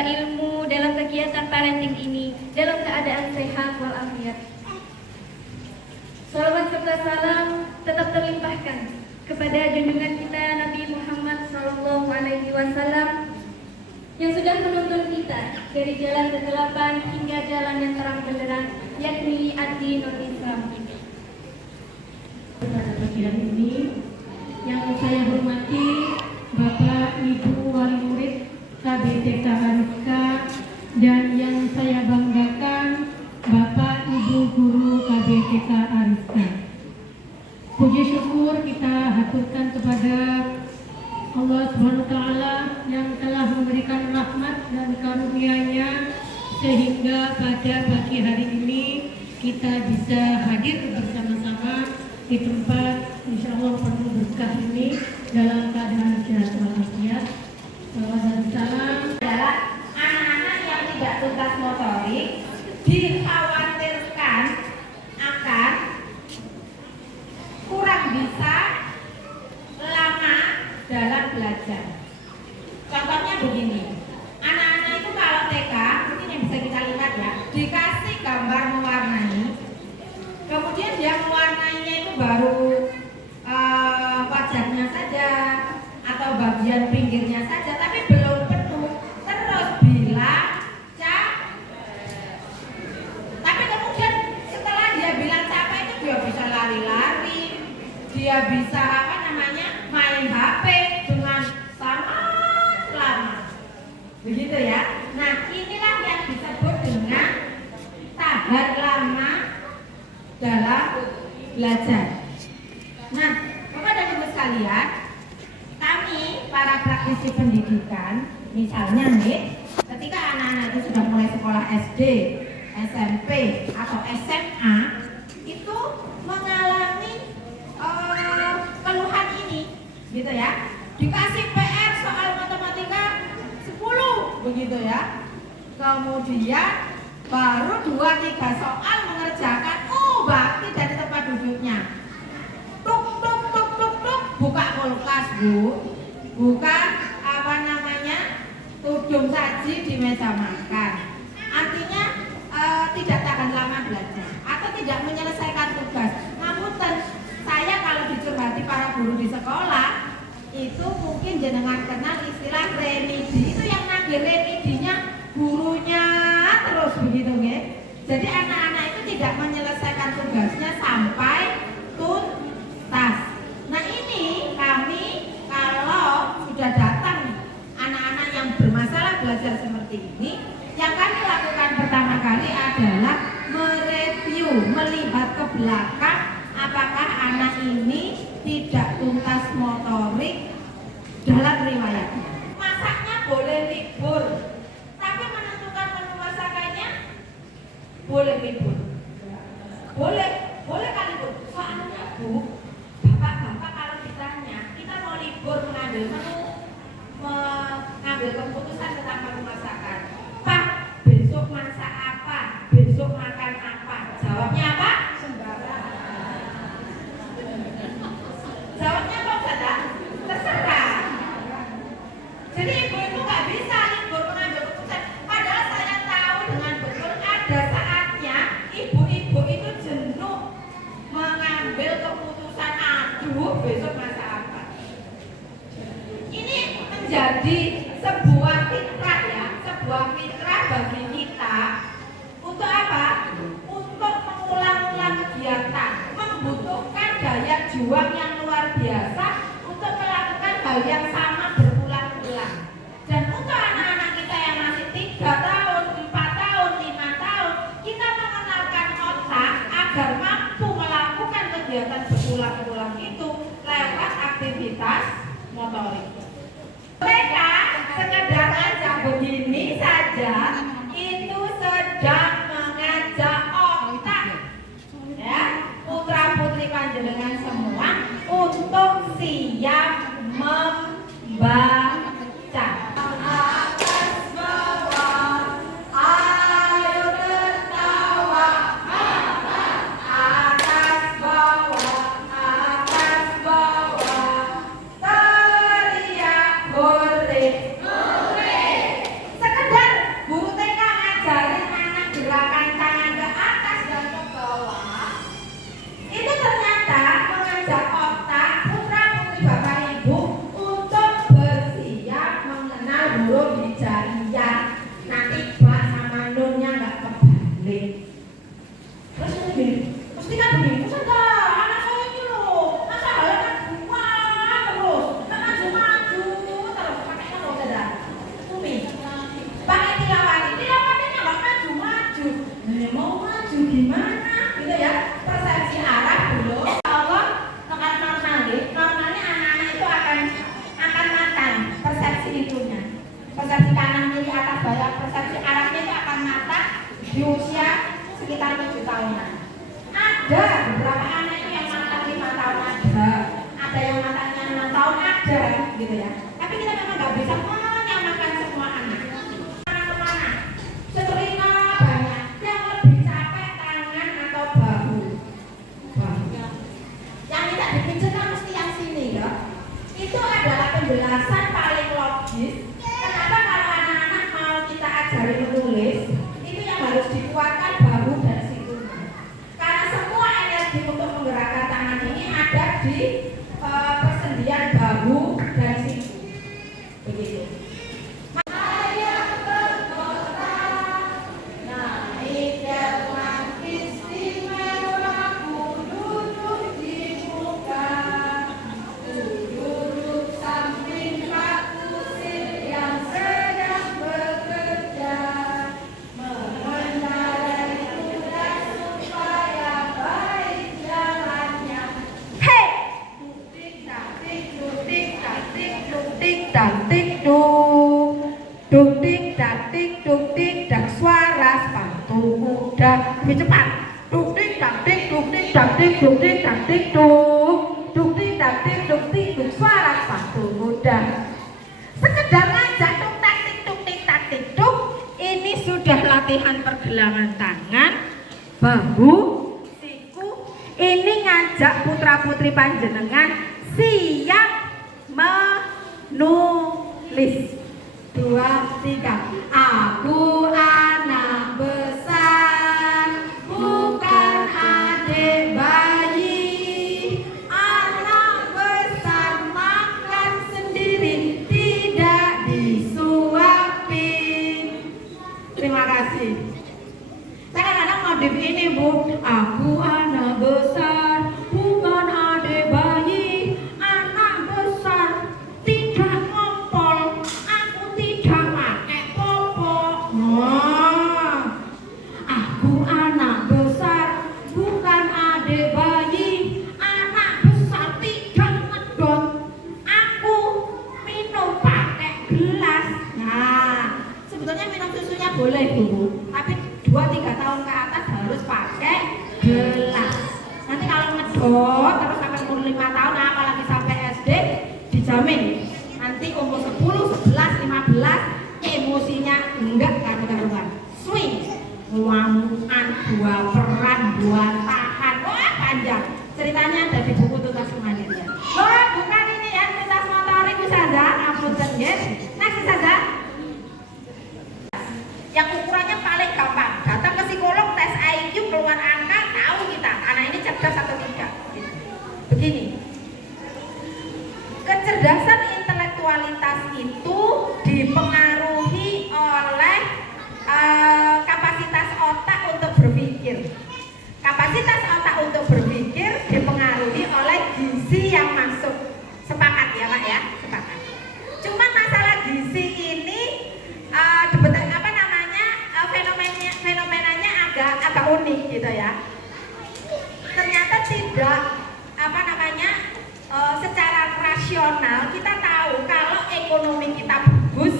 menimba ilmu dalam kegiatan parenting ini dalam keadaan sehat walafiat. Salawat serta salam tetap terlimpahkan kepada junjungan kita Nabi Muhammad SAW yang sudah menuntun kita dari jalan kegelapan hingga jalan yang terang benderang, yakni ad-dinul Islam. Pada pagi ini yang saya hormati Bapak Ibu Wali Murid KBTK Ariska dan yang saya banggakan Bapak Ibu Guru KBTK Ariska. Puji syukur kita haturkan kepada Allah SWT yang telah memberikan rahmat dan karunia-Nya sehingga pada pagi hari ini kita bisa hadir bersama-sama di tempat insya Allah penuh berkah ini dalam keadaan sehat walafiat. Salawat dan salam. Adalah anak-anak yang tidak tuntas motorik dikhawatirkan akan kurang bisa lama dalam belajar. Contohnya begini, anak-anak itu kalau TK, mungkin yang bisa kita lihat ya, dikasih gambar mewarnai, kemudian dia mewarnainya itu baru wajahnya saja atau bagian pinggirnya saja, tapi belum penuh, terus bilang tapi kemudian setelah dia bilang capek itu dia bisa lari-lari, dia bisa main HP dengan sangat lama, begitu ya. Nah, inilah yang disebut dengan tahan lama dalam belajar. Nah, Bapak dan Ibu sekalian, kami para praktisi pendidikan, misalnya nih, ketika anak-anak itu sudah mulai sekolah SD, SMP atau SMA, itu mengalami keluhan ini, gitu ya. Dikasih PR soal matematika 10, begitu ya. Kemudian baru 2-3 soal mengerjakan, bakti dari tempat duduknya. Tuk tuk tuk tuk tuk, buka kulkas Bu, buka tudung saji di meja makan. Artinya tidak tahan lama belajar atau tidak menyelesaikan tugas. Ngapunten, saya kalau dicurhati para guru di sekolah itu mungkin jenengan kenal istilah remedi. Itu yang nagih remedinya gurunya terus begitu nggih. Jadi anak-anak itu tidak menyelesaikan tugasnya sampai tuntas. Nah, ini kami kalau sudah datang anak-anak yang bermasalah belajar seperti ini, yang kami lakukan pertama kali adalah mereview, melihat ke belakang apakah anak ini tidak tuntas motorik dalam riwayatnya. Masaknya boleh libur, tapi menentukan menu masakannya boleh libur. Boleh kali Bu. Soalnya Bu, bapak-bapak kalau ditanya, kita mau libur mengambil menu, mengambil keputusan tentang menu masakan. Pak, besok masak apa? Besok makan apa? Jawabnya apa? Sembarang. Jawabnya apa saja? Terserah. Jadi ibu itu nggak bisa libur mengambil keputusan. Padahal saya tahu dengan betul ada saatnya ibu-ibu itu jenuh mengambil keputusan. Aduh, besok masak apa? Ini menjadi sebuah fitrah ya, sebuah fitrah bagi kita. Untuk apa? Untuk mengulang-ulang kegiatan, membutuhkan daya juang yang luar biasa untuk melakukan hal yang sama berulang-ulang. Dan untuk anak-anak kita yang masih 3 tahun, 4 tahun, 5 tahun, kita mengenalkan otak agar mampu melakukan kegiatan berulang-ulang itu lewat aktivitas motorik. Mereka sekedar aja begini saja itu sedang mengajak otak ya putra putri panjenengan semua untuk siap membaca. Atas bawah, ayo tertawa. Atas bawah, teriak hore. di mana gitu ya, persepsi arah belum. Allah tekan normalnya anak-anak itu akan matang persepsi itunya, persepsi kanan kiri atas bawah, persepsi arahnya itu akan matang di usia sekitar 7 tahunan. Ada beberapa anak itu yang matang 5 tahun ada yang matangnya 6 tahun ada gitu ya. Tapi kita memang nggak bisa menyamakan semua anak. Kemana? Setelinga banyak, yang lebih capek tangan atau bahu. Yang tidak dipijat kan mesti yang sini ya. Itu adalah penjelasan paling logis. Kenapa kalau anak-anak mau kita ajari menulis, itu yang harus dikuatkan bahu dan situnya. Karena semua energi untuk menggerakkan tangan ini ada di persendian bahu dan situ. Begitu. Suara sepatu kuda lebih cepat. Duk dik dak dik duk dik dak dik duk dik dak dik duk dik dak dik duk dik duk suara sepatu kuda. Sekedar ngajak tuk tak tik tuk tik tak tik tuk, ini sudah latihan pergelangan tangan, bahu, siku. Ini ngajak putra-putri panjenengan siap menulis. 2, 3. Aku anak besar, bukan adik bayi. Anak besar makan sendiri, tidak disuapin. Terima kasih. Saya kadang-kadang modif ini, Bu. Aku anak besar, bukan adik bayi. Anak besar tidak ngompol, aku tidak pakai popok. Aku anak besar, bukan adik bayi. Anak besar tidak ngedot, aku minum pakai gelas. Nah, sebetulnya minum susunya boleh, Bu, tapi 2-3 tahun ke atas harus pakai gelas. Nanti kalau ngedot terus sampai umur 5 tahun, apalagi sampai SD, dijamin nanti umur 10, 11, 15 emosinya enggak karu-karuan. Swing, wamuan, 2 peran, 2 tahan. Wah, panjang. Ceritanya ada di buku tugas kemandirian. Oh, bukan ini ya, tugas motorik Ustazah, ngapunten nggih. Next Ustazah. Yang ukurannya paling gampang, datang ke psikolog, tes IQ, keluar angka, tahu kita anak ini cerdas atau tidak. Begini, kecerdasan intelektualitas itu dipengaruhi oleh kapasitas otak untuk berpikir. Kapasitas otak untuk berpikir dipengaruhi oleh gizi yang masuk. Sepakat ya Pak ya? Sepakat. Cuman masalah gizi ini fenomenanya agak unik gitu ya. Ternyata tidak secara rasional kita tahu kalau ekonomi kita bagus,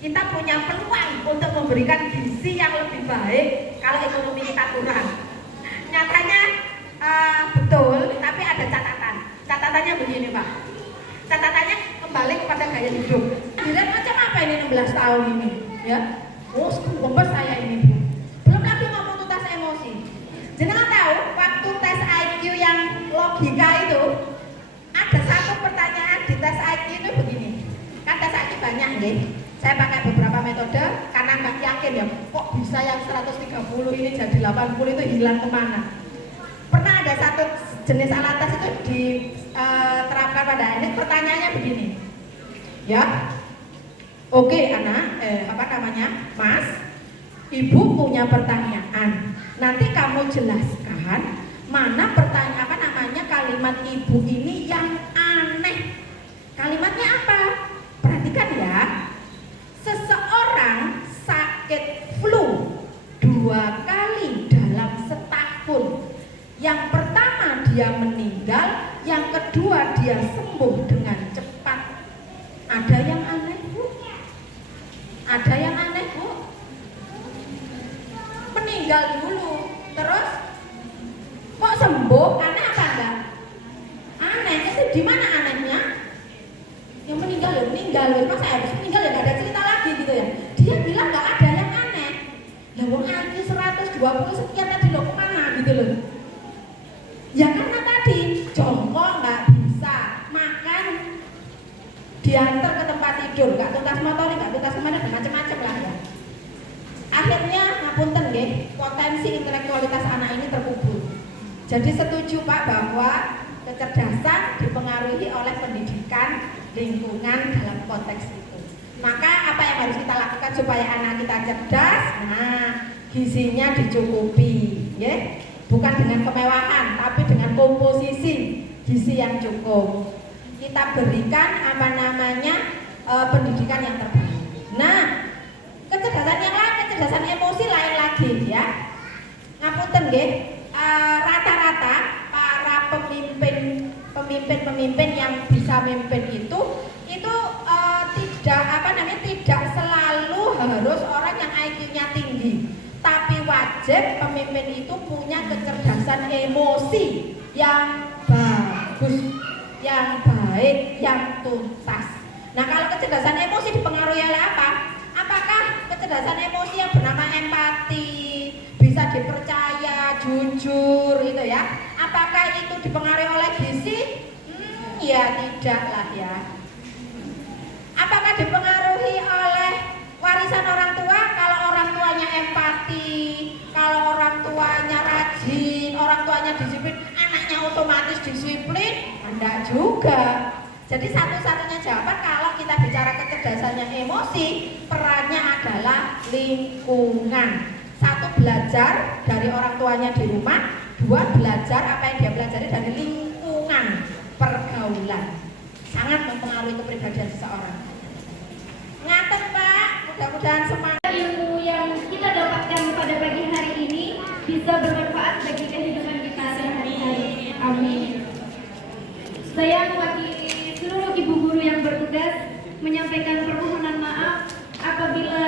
kita punya peluang untuk memberikan gizi yang lebih baik kalau ekonomi kita kurang. Nyatanya betul, tapi ada catatan. Catatannya begini Pak. Catatannya kembali kepada gaya hidup. Dilihat macam apa ini 16 tahun ini, ya? Oh, gemes saya ini, Bu. Belum lagi ngomong tuntas emosi. Jenengan tahu waktu tes IQ yang logika itu ada satu pertanyaan di tes IQ itu begini. Kan tes IQ banyak nih. Saya pakai beberapa metode karena nggak yakin ya kok bisa yang 130 ini jadi 80 itu hilang kemana. Pernah ada satu jenis alat tes itu diterapkan pada ini. Pertanyaannya begini, ya, oke anak, Mas, Ibu punya pertanyaan. Nanti kamu jelaskan mana kalimat Ibu ini yang aneh. Kalimatnya apa? Perhatikan ya. Seseorang sakit flu 2 kali dalam setahun. Yang pertama dia meninggal, yang kedua dia sembuh dengan cepat. Ada yang aneh, Bu? Ada yang aneh, Bu? Meninggal dulu, terus kok sembuh? Aneh apa enggak? Aneh, itu di mana anehnya? Yang meninggal ya meninggal, masa habis meninggal ya nggak ada cerita lagi gitu ya? Dia bilang nggak ada yang aneh. Lah wong IQ 120 sekian tadi loh kemana gitu loh? Ya karena tadi jongkok nggak bisa, makan diantar ke tempat tidur, nggak tuntas motorik, nggak tuntas kemana, macam-macam lah ya. Akhirnya ngapunten nggih, potensi intelektualitas anak ini terkubur. Jadi setuju Pak bahwa kecerdasan dipengaruhi oleh pendidikan, lingkungan dalam konteks itu. Maka apa yang harus kita lakukan supaya anak kita cerdas? Nah, gizinya dicukupi, ya. Bukan dengan kemewahan, tapi dengan komposisi gizi yang cukup. Kita berikan pendidikan yang terbaik. Nah, kecerdasan yang lain, kecerdasan emosi lain lagi ya. Ngapunten nggih, rata-rata para pemimpin yang bisa memimpin itu tidak selalu harus orang yang IQ-nya tinggi, tapi wajib pemimpin itu punya kecerdasan emosi yang bagus, yang baik, yang tuntas. Nah, kalau kecerdasan emosi dipengaruhi oleh apa? Apakah kecerdasan emosi yang bernama empati, bisa dipercaya, jujur gitu ya? Apakah itu dipengaruhi oleh gizi? Ya tidak lah ya. Apakah dipengaruhi oleh warisan orang tua? Kalau orang tuanya empati, kalau orang tuanya rajin, orang tuanya disiplin, anaknya otomatis disiplin? Enggak juga. Jadi satu-satunya jawaban kalau kita bicara kecerdasannya emosi, perannya adalah lingkungan. Satu, belajar dari orang tuanya di rumah. Dua, belajar apa yang dia pelajari dari lingkungan pergaulan. Sangat mempengaruhi kepribadian seseorang. Ngaten Pak, mudah-mudahan semangat. Ilmu yang kita dapatkan pada pagi hari ini bisa bermanfaat bagi kehidupan kita sehari-hari. Amin. Saya mewakili seluruh ibu guru yang bertugas menyampaikan permohonan maaf apabila